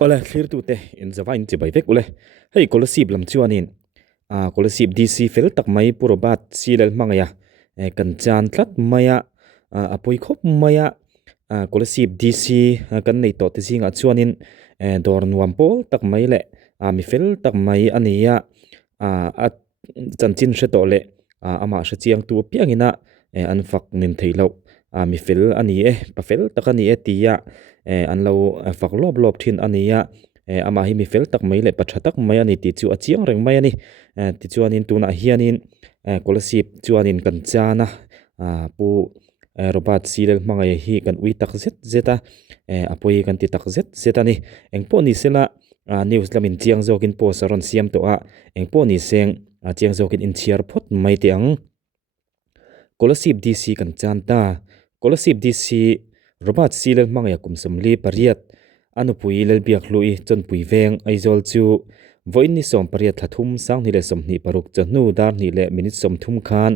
ole clear tu te in zawa in chibai vek ule hei scholarship lam chuanin scholarship dc fel tak mai purobat silal mangaya kan chan tlat maya apoi khop maya scholarship dc kan nei to te singa chuanin dor nuam pol tak mai le mi fel tak mai ania a chanchin hre to le ama hre chiang tu piangina an fak nin theilo mi fel ani pa fel tak ani tia an lo fak lob thin ania ama hi mi fel tak mai le pathatak mai ani ti chu achiang reng mai ani ti chuanin tuna hianin scholarship chuanin kan chana pu robat silal mangai hi kan ui tak zeta apoi kan ti tak zeta ni engpo ni sela news lamin chiang zokin po saron siam to engpo ni seng chiang zokin in chiar phot mai ti ang scholarship dc kan chan ta scholarship dc robat silal mangai kumsum li pariat anu pui lel biak lui chon pui veng aizol chu voin ni som pariat thathum sang ni le som ni paruk chanu dar ni le minute som thum khan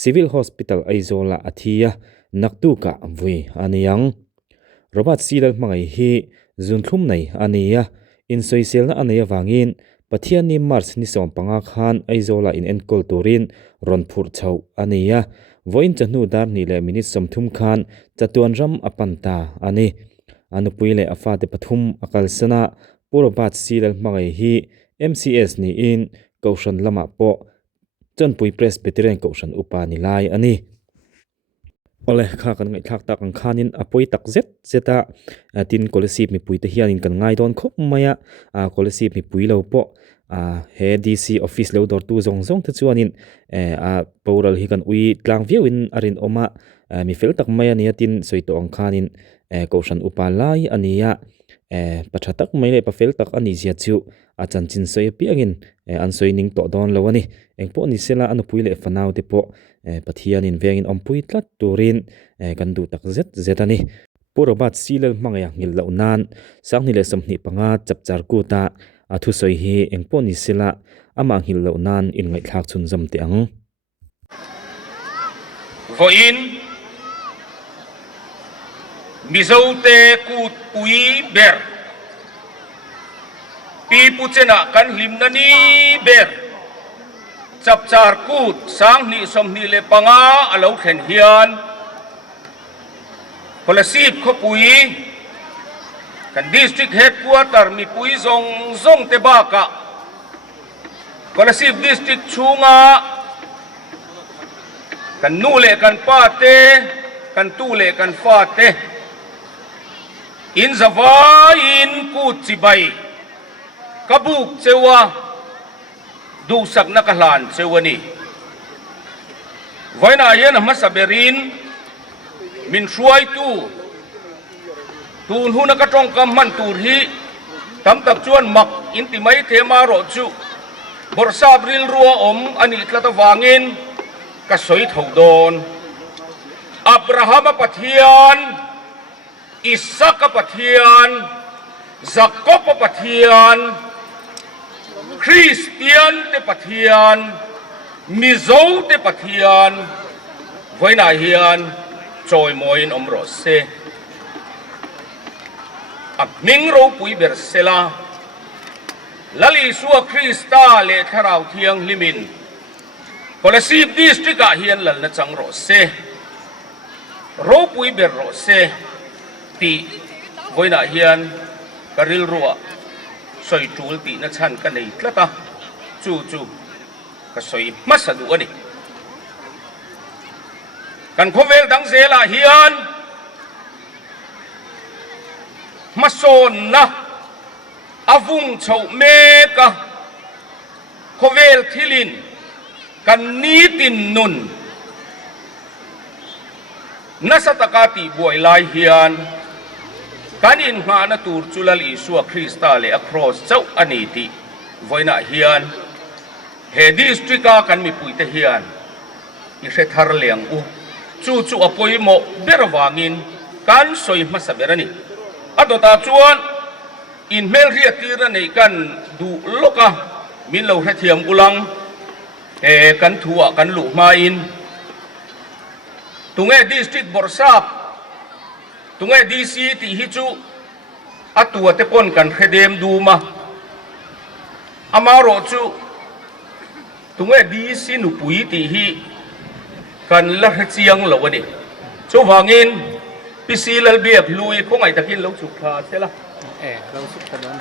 civil hospital aizola athia naktu ka vui aniang robat silal mangai hi zun thlum nei ania in soisel na ania wangin pathian ni mars ni som panga khan aizola in enkol turin ron phur chau ania voin chanu dar ni le minute som thum khan chatuan ram apanta ani anu puile afate pathum akal sana purobat silal mangai hi mcs ni in kaushan lama po chon pui presbyterian kaushan upani lai ani ole kha kan ngai thak tak ang khanin apoi tak zeta tin scholarship mi puite hianin kan ngai don khop maya scholarship mi pui lo po he dc office lo dor tu zong te chuanin poral hi kan ui tlang viewin arin oma mi fel tak maya ni tin soito ang khanin kaushan upalai ania pathatak mai le pa fel tak ani zia chu chanchin soi piangin an soining to don lawani engpo ni sela anu puile fanau te po pathianin vengin ompui tlat turin kan du tak zetani purobat silal mangaya ngil lo nan sangni le somni panga chapchar ku ta athu soi hi engpo ni sela ama ngil lo nan in ngai thak chun jam te ang voin mizote kut pui ber pi puchena kan hlimnani ber chapchar kut sang ni somni le panga alo khen hian scholarship kho pui kan district headquarter mi pui zong te ba ka scholarship district chunga kan nu le kan pa te kan tu le kan fa te in zawa in kut chibai kabuk chewa du sak na kahlan chewani voina yen masaberin min shuai tu tun hu na ka tong kam man tur hi tam tak chuan mak in ti mai thema ro chu borsa bril ruwa om ani tlata wangin ka soi thodon abraham pathian Isaac pathian Jacob pathian Christian te pathian Mizo te pathian voina hian choi moin omro se apning ro pui bersela lali suwa Krista le tharau thiang limin scholarship district a hian lal na chang ro se ro pui ber ro se ti voina hian karil ruwa soi tul ti na chan ka nei tlata chu ka soi masadu ani kan khovel dang zela hian mason na avung chau me ka khovel thilin kan ni tin nun nasatakati buai lai hian kanin nga na tur chulal isua Krista le across chau aniti voina hian he districta kan mi puite hian i hre thar leng u chu apoi mo berwangin kan soi masaberani adota chuan in mel ria tira nei kan du loka min lo hre thiam ulang kan thua kan lu ma in tunge district borsap tunge dc ti hi chu ตัวเตปนกันเคเดมดูมาอามาโรจูตรงดีสินุปุยตีฮีกันละเจียงเหล่านี้ชูวางินพิซีลเบียบลุยคงไอตะกินลูกสุขาเสละเราสุขกันนั้น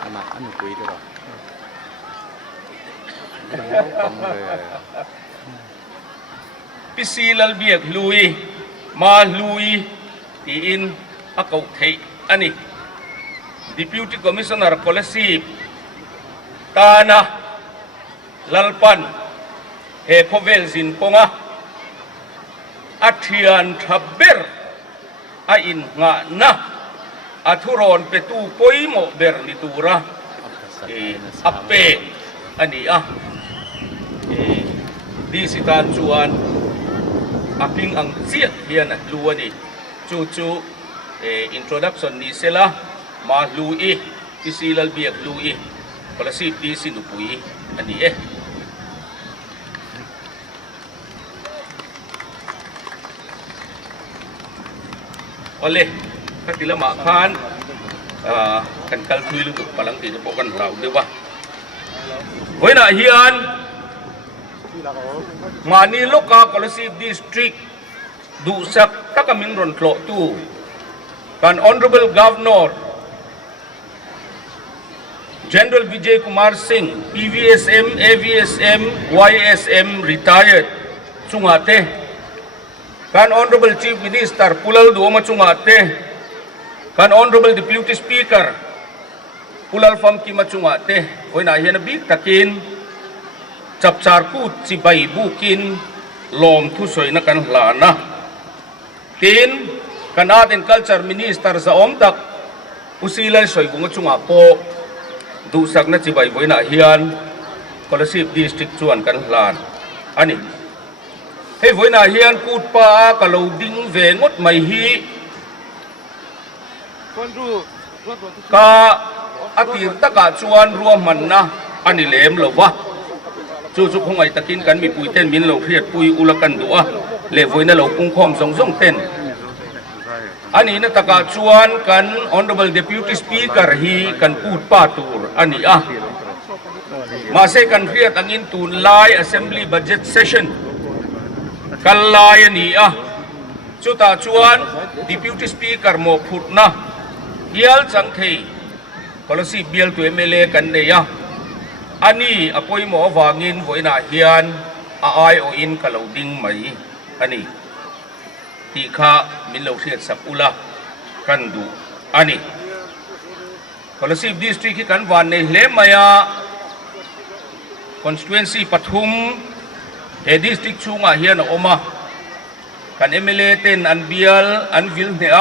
อามาอันคุยด้วยหรอพิซีลเบียบลุยมาลุยตีอินอาเกาเทอันนี้ Deputy Commissioner Policy Tana Lalpan Hekovel Zinponga Atian Taber Ain nga na Aturon petu poimo bernitura Ape ani di sitan cuan aping ang siya hiyan at luwani cucu introduction ni sila ma lui isilal biak lui palasip di sinupui ani oleh katila makan kan kalkui lu palang tidak bukan rau dewa Hoy na hiyan Manilo ka Colosib District dusak takaming rontlo tu kan Honorable Governor General Vijay Kumar Singh PVSM AVSM YSM retired sungate kan Honorable Chief Minister Pulal Duoma sungate kan Honorable Deputy Speaker Pulal Fam Kimachungate Hoy na hiyan big takin Chapchar ku si bay bukin lom thu soy na kan lana tin kan atin culture minister sa omtak usilay soy bunga chunga po dusak na si bay boy na hiyan Colosib District chuan kan lan ani hey boy na hiyan kut pa kaloding vengot may hi ka atir taka chuan ruaman na anilem lawa Susuk kung ay takin kan mi puiten min lo kriat pui ulakan doa levoy na lo kung kom song ten ani na taka chuan kan Honorable Deputy Speaker hi kan put patur ani mase kan kriat angin tun lai Assembly Budget Session kan lai ani chuta chuan Deputy Speaker mo put na hial chang thei policy bill to MLA kan neya ani apoy mo wangin voy na hiyan aay o in kalawding may ani tika minlaw siyat sa pula kandu ani Colosib District kan wane lemaya constituency Pathum he district chunga hiyan oma kan MLA ten anbial anvil ne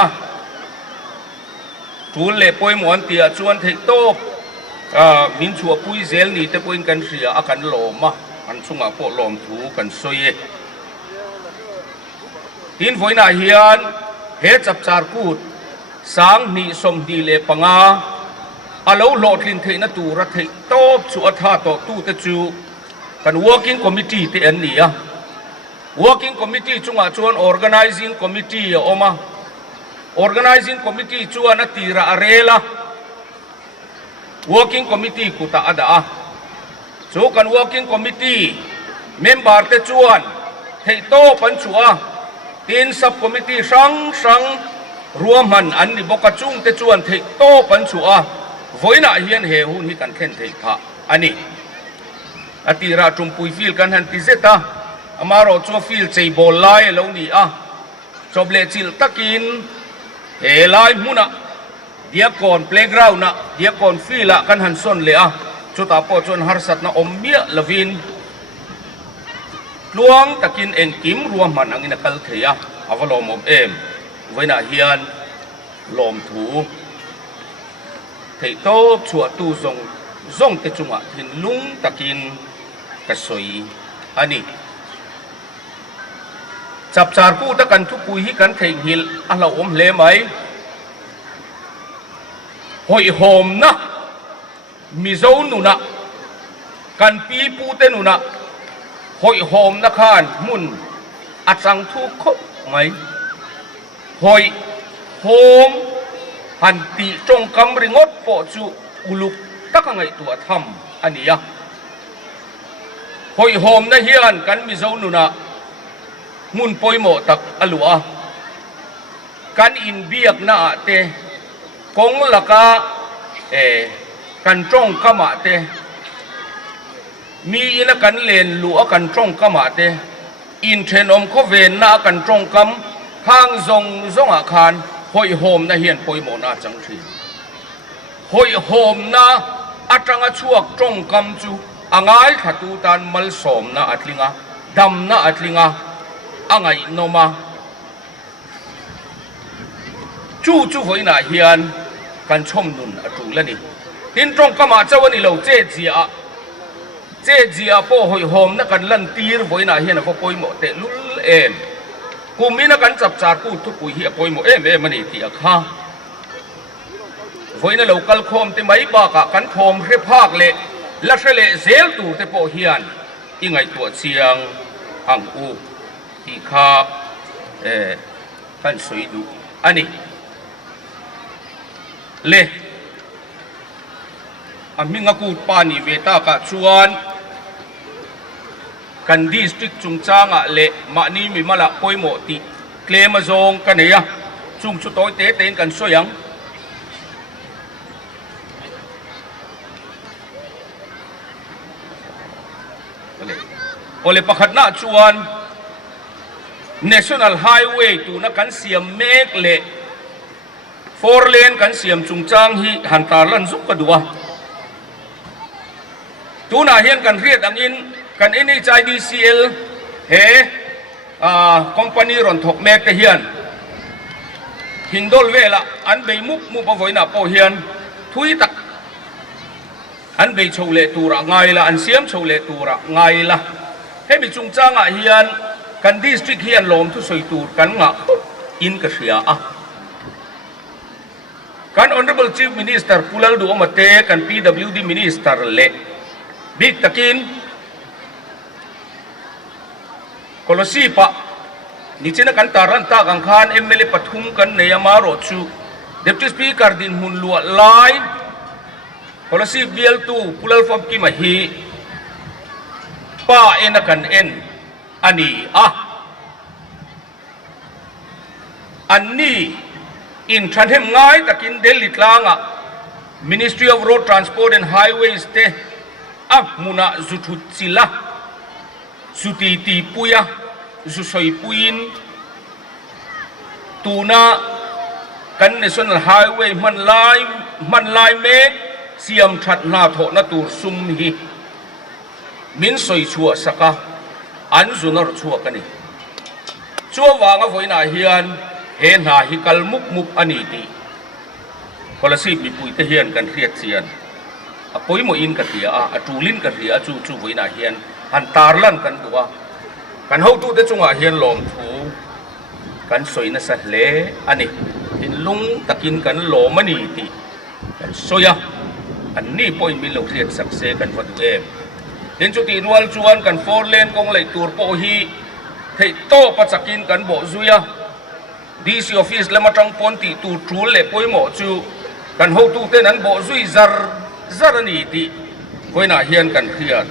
tule poy mo antia chuan thei top min chua pui zel ni te poin kan ria akan loma an chunga po lom thu kan soye tin voina hian he chapchar kut sang ni som di le panga alo lotlin theina tura thei top chu atha to tu te chu kan working committee te an ni working committee chunga chuan organizing committee oma organizing committee chuan atira arela working committee kuta ada so kan working committee member te chuan thei to pan chua tin sub committee sang ruaman an ni boka chung te chuan thei to pan chua voina hian he hun hi kan khen thei pha ani atira tumpui fil kan han ti zeta amaro chu fil chei bol lai lo ni choble chil takin he lai muna dia kon playground na dia kon fila kan hanson le chuta po chon harsat na ommia lavin luang takin engkim ruam man ang inakal theya avalom of em voina hian lom thu thei to chua tu zong te chunga thin lung takin kasoi ani chapchar ku ta kan thu pui hi kan thei hil ala om hle mai Hoy hom na mizo nuna kan pi pu te nuna hoy hom na khan mun at sang thu khop ไงหอยโฮมหันตีจงกำริงดปอจูอุลุกตักไงตัวทำอันนี้อะหอยโฮมนะเฮียนกันมิโซนุนะมุนปอยโมตักอลัวกันอินเบียกนาเตกงละกากันจงกำมาเตมีอินกันเลนลัวกันจงกำมาเตอินเทนอมก็เวนนากันจงกำห้างซงอาคารหอยโฮมนะเฮียนปอยโมนาจังทีหอยโฮมนะอาจังอชวกจงกำจูอ่างไอขัดูตันมัลสมนะอัตลิงาดำนะอัตลิงาอ่างไอโนมาจู่หอยนาเฮียนกันชมนุนอจูแล้วนี่หินตรงกมาเจ้าวันนี้เราเจียโป้หอยโฮมนักกันลันตีร์หอยนาเฮียนก็ปอยโมเตลุลเอ็มกูมีนักกันจับจากกูทุกกูเฮียปอยโมเอ็มมันนี่ที่อาคาหอยนาเราคัลโคมเตไม่บ้ากะกันโคมเรียบภาคเละลักษณะเซลตูเตโปเฮียนยังไงตัวเชียงหังอูที่คากันสวยดูอันนี้เละอามิงกูปานีเวตากะชวนกันดิสตริกจุงจางะเละมานี่มีมาละปอยโมติเคลมาซงกันเนี่ยจุงชุดโตเตเต้นกันสวยยังโอเลปะขัดหน้าชวน National Highway ตูนักกันเสียมเมกเละ4 เลนกันเสียมจุงจางฮีหันตาลันซุกกระดัวตูน่าเห็นกันเรียดอังอินกัน NHIDCL เฮคอมพานีรอนถกเมกเฮียนหินดอลเวละอันเบยมุปะไว้น่ะโปเฮียนทุยตักอันเบยโชว์เลตูระไงละอันเสียมโชว์เลตูระไงละให้มีจุงจางอ่ะเฮียนกันดิสตริกเฮียนลมทุสวยตูกันงะอินกระเสียอ่ะกัน Honorable Chief Minister พูดแล้วดูออกมาเตะกัน PWD Minister เละบิ๊กตะกินโคลสีปะนี่เช่นกันตารันตากังคาน MLA ปทุมกันเนียมาโรชู Deputy Speaker ดินหุ่นลัวไลน์โคลสีเบียลตูพูดแล้วฟอมกิมาฮีป้าเอ็นกันเอ็นอันนี้อันนี้อินทรันเทมง่ายตะกินเดลิตลางอ่ะ Ministry of Road Transport and Highways เตมุนาจุดสิละจุดตีปุยจุดสอยปุยินตูน่ากัน National Highway มันลายเมกเสียมชัดนาโถนาตูซุมฮีมินสอยชัวสักอันจุนรชัวกันนี่ชัววางเอาไว้นาเฮียนเห็นหาฮิกัลมุกอันนี้ดีพอละสิมีปุยเทียนกันเรียดเสียนปุยโมอินกันเดียจูลินกันเดียจูไว้นาเฮียนอันตาลันกันตัวกันเขาตู้ได้จงอาเฮียนลมถูกันสวยนะสัตเล่อันนี้หินลุงตะกินกันโลมันนี่ดีกันสวยอันนี้ปุยมีเราเรียดสักเซกันวัดเองเห็นจุดที่รัวจวนกัน4 เลนกงเลยตัวโปฮีให้โตปัจจินกันบ่ซุยDC Office และมาจังปนติตูทรูเลยปุยหมอจูกันเขาตู้เต้นนั้นบ่ซุยซาร์นี่ติปุยน่าเฮียนกันเครียด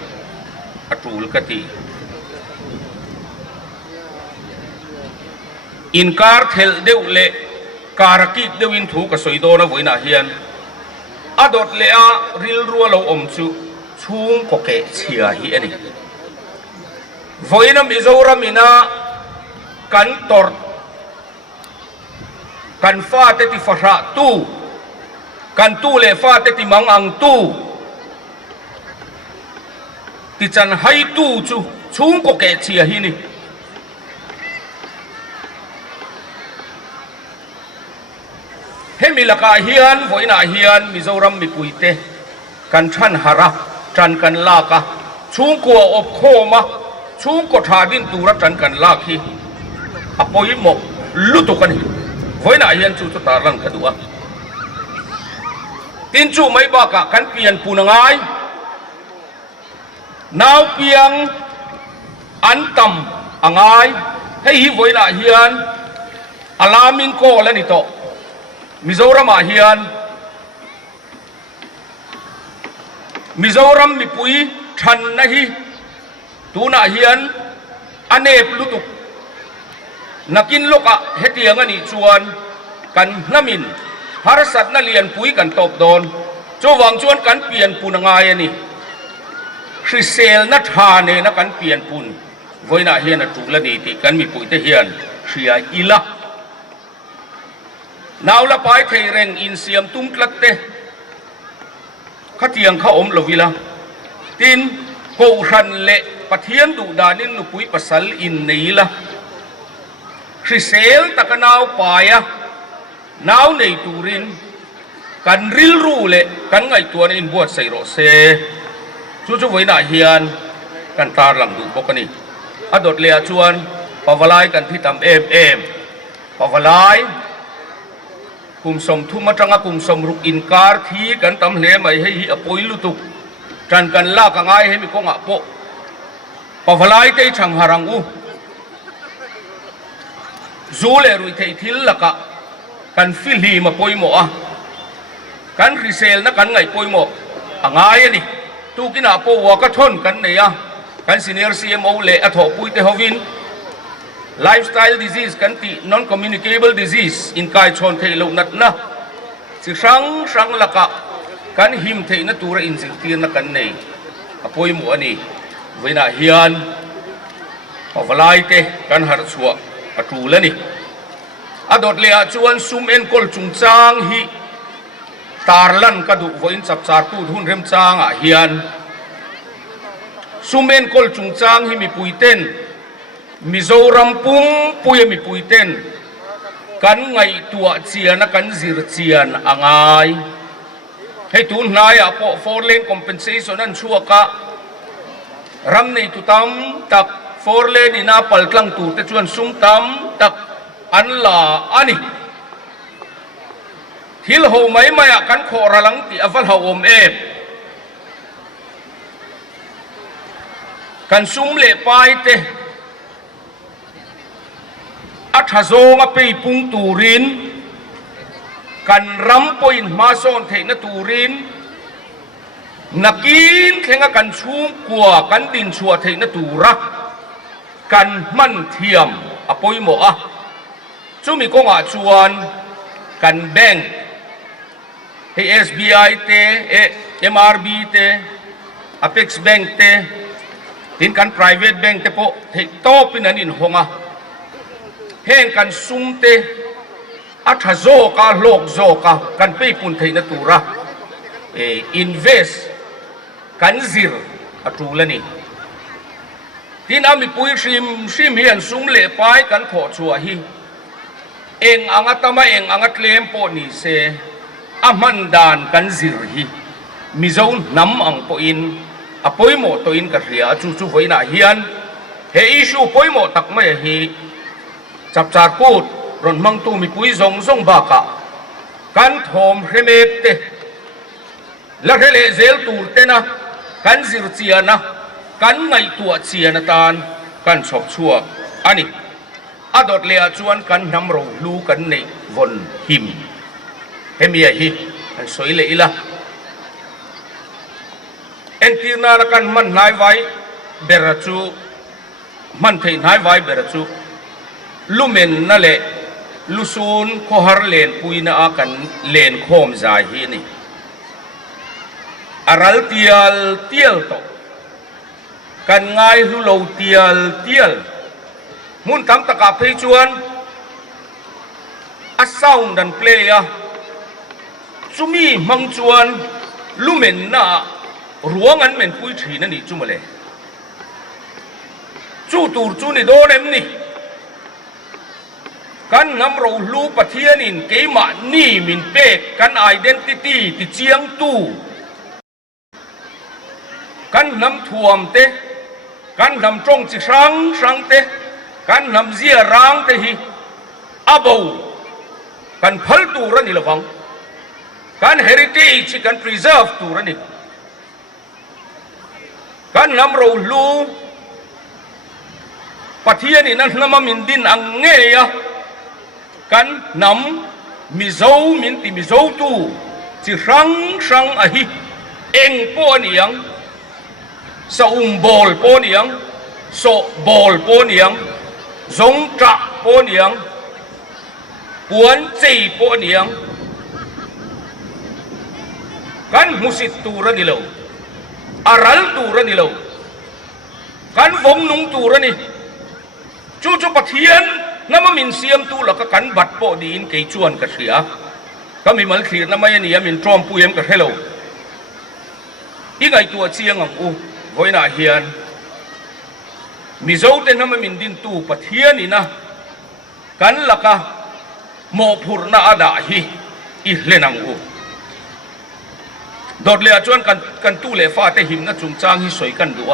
อัตรูลกติอินการเทลเดวเละการกิกเดวินถูกกับสวยโดนะปุยน่าเฮียนอดดเละริลรัวเราอมจูชุงก็เกเชียฮีอันนี้ปุยน่ามิโซรามินากันตอร์กันฟ้าเตติฟาระตู้กันตู้เลฟ้าเตติมังอังตู้ติจันให้ตู้จูชุงก็เกเชียฮีนี่เฮมิลกาเฮียนฝอยนาเฮียนมิโซรัมมิปุยเตกันชันหาระจันกันลากะชุงกัวอบโคมาชุงก็ทาดินตูรัจันกันลาคีอปอยหมกลุตุกันฝอยนาเฮียนจูตุตาลังกระดัวตินจูไม่บ้ากะกันเปลี่ยนปูนงายนาวเปียงอันต่ำอ่างาย ให้ฮิไว้ละเฮียนอาลามินโกและนี่โตมิโซรัมเฮียนมิโซรัมมีปุยทันนะฮิตูน่าเฮียนอเนปลุตุกนักินโลกะเฮตียงอันนี้ชวนกันน้ำมินฮารสัตน่าเลียนปุยกันตบโดนโจวังชวนกันเปลี่ยนปุนงายนี่คริสเซลนัทฮาเนนักันเปลี่ยนปุนไว้น่าเฮียนถูกละดีติกันมีปุยเตเฮียนเชียอิละนาวละไปไทยเร่งอินเสียมตุ้มกลัดเตขัดเตียงข้าอมลวิละตินโกรันเละปะเทียนดูดานินนุปุยปัสสลอินนี่ละคริเซลตะกันนาวปายะนาวในตูรินกันริลรูเละกันไงตัวในอินบวชใส่โรเซจู่ๆไว้หน้าเฮียนกันตาหลังดูปกนี่อดดเลียชวนปาวลายกันที่ทำเอ็มปาวลายคุมสมทุมจังกุมสมรุกอินการทีกันทำเลี้ยไม่ให้อปุยลุตุกจันกันลากง่ายให้มีกงอโปปาวลายเตชังหารังอูจูเลรุยเททิลละกะกันฟิลีมาปุยโมะกันคริเซลนักกันไงปุยโมะง่ายนี่ตูกินอโปวก็ทนกันเนี่ยกันซีเนียร์ซีเอ็มโอเล่อถอปุยเตฮวินlifestyle disease กันตี non communicable disease อินกายชนเทลนัดนะสิสังละกะกันหิมเทนตัวอินสิตีนักกันเนี่ยอภัยมัวนี่เวน่าเฮียนพอวลายเตกันหาชัวอจูแล้วนี่อดดเลียชวนซุมเอ็นกอลจุงจางฮีตาร์ลันกระดูกวินสับสาตูทุนเริ่มจางเฮียนซุมเอ็นกอลจุงจางฮีมีปุยเต้นมิโซรัมปุงปุยมีปุยเต้นกันไงตัวเชียนกันซิรเชียนอ่างไงให้ทุนนายอ่ะพอฟอร์เลนคอมเพนเซชันนั้นชัวกะรำในตุตามตักฟอร์เลนน่าปัลกลังตูแต่ชวนซุ่มตามตักอันลาอันนี้ทิลโฮไม่มากันขอระลังตีอฟัลฮาอมเอฟกันซุ่มเล่ไปเตอัฐโซงไปปุงตูรินกันรำปอยน์มาโซนเทนตูรินนักกินแข่งกันชุ่มกัวกันดินชัวเทนตูรักกันมันเทียมอปอยโมอะจู่มีกงอาชวนกันแบ่งให้ SBI เตMRB เต Apex Bank เตทินกัน private bank เตโปเทโตปินันอินหงอะเฮงกันซุ่มเตอัฐโซกาโลกโซกากันไปปุ่นเทนตูระinvest กันซิรอตูละนี่ที่น้ามีปุยชิมเฮียนซุ่มเล่ไปกันขอชัวฮีเองอังอัตมาเองอังอัตเลมโปนี่เซอามันดานกันซิรฮีมิโซนน้ำอังปอินอปอยโมตัวอินกันเรียจู่ๆไว้หน้าเฮียนเฮอิชูปอยโมตักไม่ฮีจับจากกูดรอนมังตูมีปุยซงบากะกันทอมเฮเมเตและเฮเลเซลตูเตนะกันซิรเซียนะกันไงตัวเซียนตานกันชอบชัวอันนี้อดดเลียชวนกันนำเราลูกันในวนหิมเฮมียฮีอันสวยเลยละเอ็นทีนาละกันมันนายไว้เบรจูมันเทนายไว้เบรจูลูเมนนั่นแหละลูซูนโคฮาร์เลนปุยนาอากันเลนโคมใจฮีนี่อารัลเตียลโตกันง่ายลูโลเตียลมุนทำตะกับให้ชวนอาซาวดันเพลย์จุมีมังชวนลูเมนน่ะรัวงันเมนปุยทีนั่นนี่จุมาเลยจู่ตูร์จู่นี่โดนเอ็มนี่กันนำเราลูปะเทียนินเกมานี่มินเป็กกันไอเดนติตี้ติเจียงตู้กันนำถ่วมเตกันนำจงจิสังเตกันนำเสียรางเตฮีอาบูกันพัลตูรันิละวังกันเฮริเทจกัน preserve ตูรันิกันนำเราลู ปะเทียนี่นั่นน้ำมินดินอังเงียกันนำมิโซมินติมิโซตูจิรังรังอะฮิเองปอนียงสอุมบอลปอนียงโซบอลปอนียงจงจักปอนียงปวนจีปอนียงกันมุสิตตูระนิโลอารัลตูระนิโลกันวงนุงตูระนี่จู่ๆปะเทียนน้ำมันเสียมตูแล้วก็กันบัดโปดีนเกยจวนกระเสียก็มีมันขีดน้ำมันนี่มันตรอมปุยมกระเทโลอีกไอตัวเชียงของอูไว้หน้าเฮียนมีโจเตน้ำมันดินตูปะเทียนนี่นะกันละก็โมพุรนาดาฮีอีเลนังอูโดดเลียจวนกันตู้เลฟ้าแต่หิมนะจุงจางฮิสวยกันดัว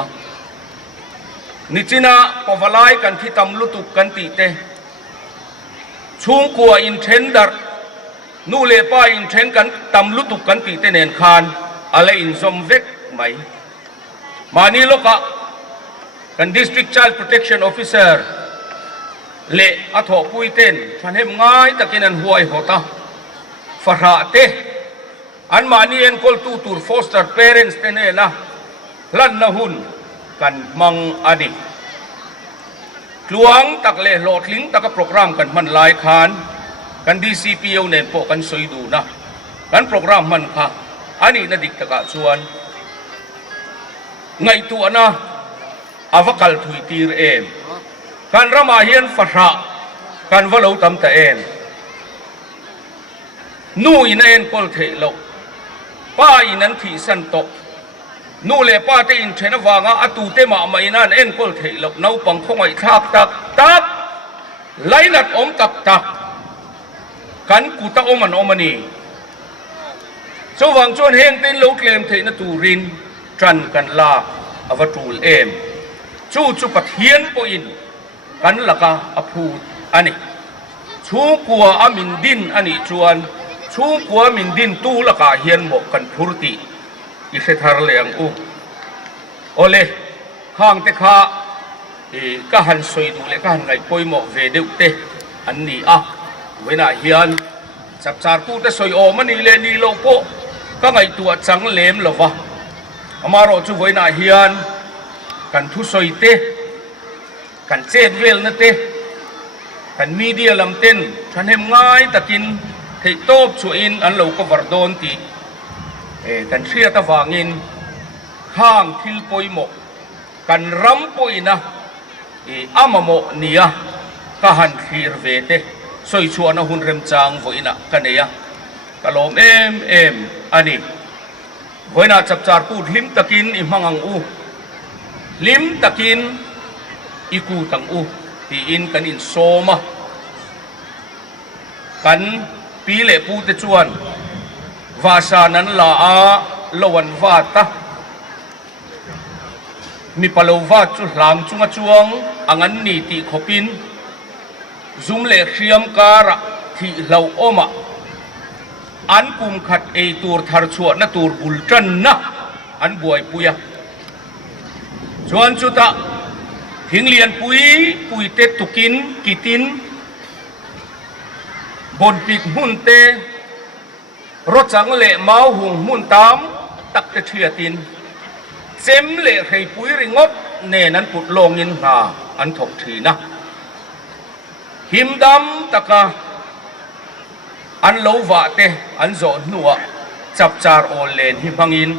นิจินาปวลายกันที่ตำลุตุกันตีเตช่วงกัวอินเทนดัรนูเลป้าอินเทนกันตำลุตุกันตีเตเนนคานอะไรอินซอมเวกไหมมานี่ลูกะกัน District Child Protection Officer เละอัฐปุยเต้นฉันเห็นง่ายตะกินันหัวไอหัวตาฟาราเตอันมานี่เอ็นคอลตูตูร์ foster parents เตเน่นะลั่นนะหุ่นกันมังอดีหลวงตักเล่โหลดลิงตักโปรแกรมกันมันหลายคานกัน DCPO เนี่ยพวกกันสวยดูนะกันโปรแกรมมันค่ะอันนี้นาดิกตะกะชวนไงตัวนะอาวกัลถุยตีรเอมกันรามาเฮียนฟาระกันวะเราตำตะเอ็นนู่อินเอ็นกอลเทโลป้าอินันที่สันโตนู่เลป้าเตอินเชนวางอาตูเตมาไม่นั่นเอ็นกอลเทโลน้าปังคงไอทักตักไล่นัดอมตักกันกูตะอมันอมนีสว่างจวนเฮงเต้นโลเคลมเทนตูรินจันกันลาอวตูลเอมจู่ปัทเฮียนปอินกันละกาอภูอันนี้ชูกัวอามินดินอันนี้จวนชูกัวมินดินตู้ละกาเฮียนหมกกันพุรติอิเสธารเลงอูโอเลข้างเตคาก็หันสวยดูเลยก็หันไงปอยหมกเวเดอุเตอันนี้เวน่าเฮียนจับจาร์กูแต่สวยโอมันนี่เลนี่โลโก้ก็ไงตัวจังเลมหรอวะอามารอจูเวน่าเฮียนกันทุสอยเตกันเจดเวลนะเตกันมีเดียลำเต้นฉันเห็นง่ายตะกินเทโต้ช่วยอินอันเราก็วรดอนตีกันเชียตะวางินข้างทิลปอยหมกกันรำปอยนะอามาโมเนียก็หันขีรเวเตสวยชวนหุ่นเริ่มจางไว้นะกันเนี่ยกะลมเอ็มอันนี้ไว้นะจับจาร์พูดลิมตะกินอิมังอังอูลิมตะกินอีกูตังอูที่อินกันอินโซมากันปีเล่ปูเตจวนวาสานั้นลาลวันวาตะมีปลาวาจุหลามจุงจวงอังันนีติขบินซุมเล่เชียมการะที่เราอมาอันกุมขัดตัวทารชวนะตัวบุลจันนะอันบวยปุยชวนจุตะหิงเลียนปุยเตตุกินกิตินบนปีกหุ่นเตรถจังเละเมาหุงหุ่นตามตักเชียตินเซมเละให้ปุยริงบเนนั้นปุดลงยินหาอันถกทีนะหิมดำตะกาอันโลวะเตอันโจนัวจับจาร์โอเลนหิมังอิน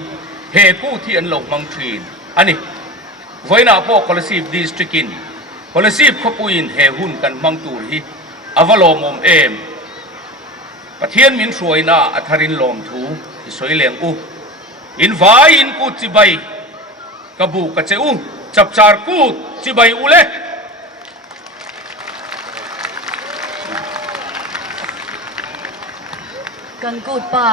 เฮกู้ที่อันโลมังทีนอันนี้ไว้หน้าพวกคอลซีฟดิสตริกินคอลซีฟขบุอินเฮหุ่นกันมังตูรีอวโลมอมเอมปะเทียนมินสวยนาอัธรินลมทูสวยเลียงอูอินวาอินกูจิบายกบูกะเจอูจับจาร์กูจิบายอูเลกันกูดป่า